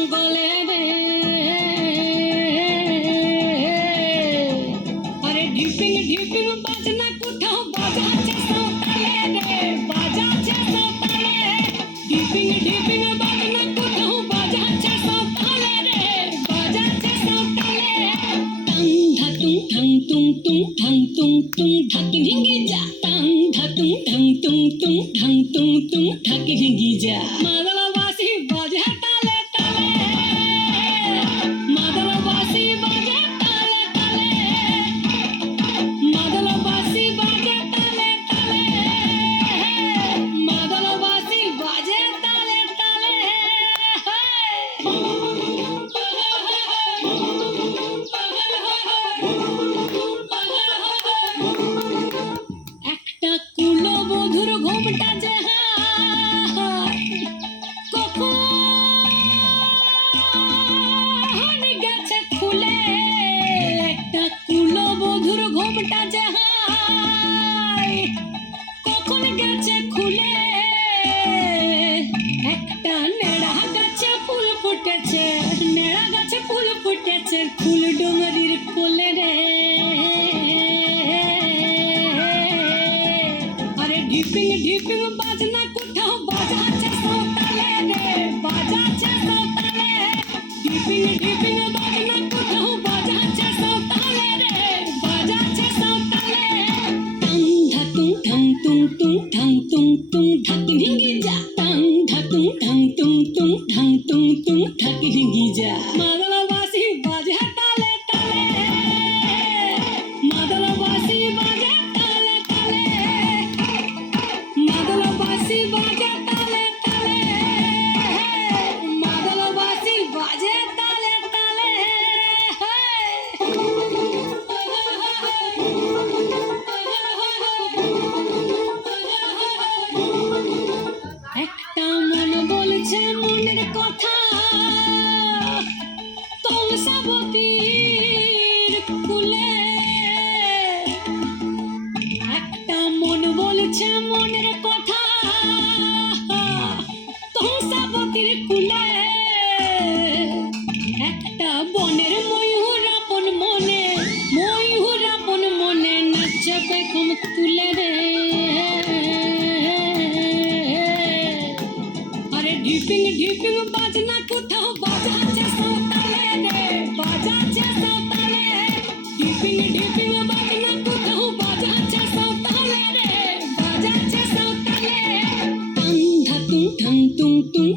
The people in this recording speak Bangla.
জঙ্গলে রে, আরে ঢিপিং ঢিপিং বাজনা কোথাও বাজাচ্ছে সাঁওতালে রে, বাজাচ্ছে সাঁওতালে। ঢিপিং ঢিপিং বাজনা কোথাও বাজাচ্ছে সাঁওতালে রে, বাজাচ্ছে সাঁওতালে। টাং ধাতুং ঠাং তুং তুং ঠাং তুং তুং ঢাকি ঢিঙ্গি যা, টাং ধাতুং ঠাং তুং তুং ঠাং তুং তুং ঢাকি ঢিঙ্গি যা। মাদলবাসী বাজে তালে তালে, মাদলবাসী বাজে তালে তালে, মাদলবাসী বাজে তালে তালে, মাদলবাসী বাজে তালে তালে। একটা কুলবধূর ঘোমটা যে কখন গেছে খুলে, একটা কুলবধূর ঘোমটা যে কখন গেছে খুলে। একটা নেড়া গাছে ফুল ফুটেছে, নেড়া গাছে ফুল ফুটেছে ফুল ডুঙরির কোলে রে। আরে ঢিপিং ঢিপিং বাজনা কোথাও বাজাচ্ছে সাঁওতালে রে, বাজাচ্ছে সাঁওতালে। ঢিপিং ঢিপিং বাজনা কোথাও বাজাচ্ছে সাঁওতালে রে, বাজাচ্ছে সাঁওতালে। টাং ধাতুং ঠাং তুং তুং ঠাং তুং তুং ঢাকি ঢিঙ্গি যা, টাং ধাতুং ঠাং তুং তুং ঠাং তুং তুং ঢাকি ঢিঙ্গি যা। মাদলবাসী বাজে তালে তালে, মাদলবাসী বাজে তালে তালে, মাদলবাসী বাজে তালে তালে, মাদলবাসী বাজে তালে তালে। একটা মন বলছে মনের কথা, কংসাবতীর কুলে। একটা মন বলছে মনের কথা, কংসাবতীর কুলে। একটা বনের ময়ূর আপন মনে, ময়ূর আপন মনে নাচছে পেখম তুলে রে। আরে ঢিপিং ঢিপিং বাজনা কোথাও বাজাচ্ছে সাঁওতালে রে, বাজাচ্ছে সাঁওতালে। ঢিপিং ঢিপিং বাজনা কোথাও বাজাচ্ছে সাঁওতালে রে, বাজাচ্ছে সাঁওতালে। টাং ধাতুং ঠাং তুং তুং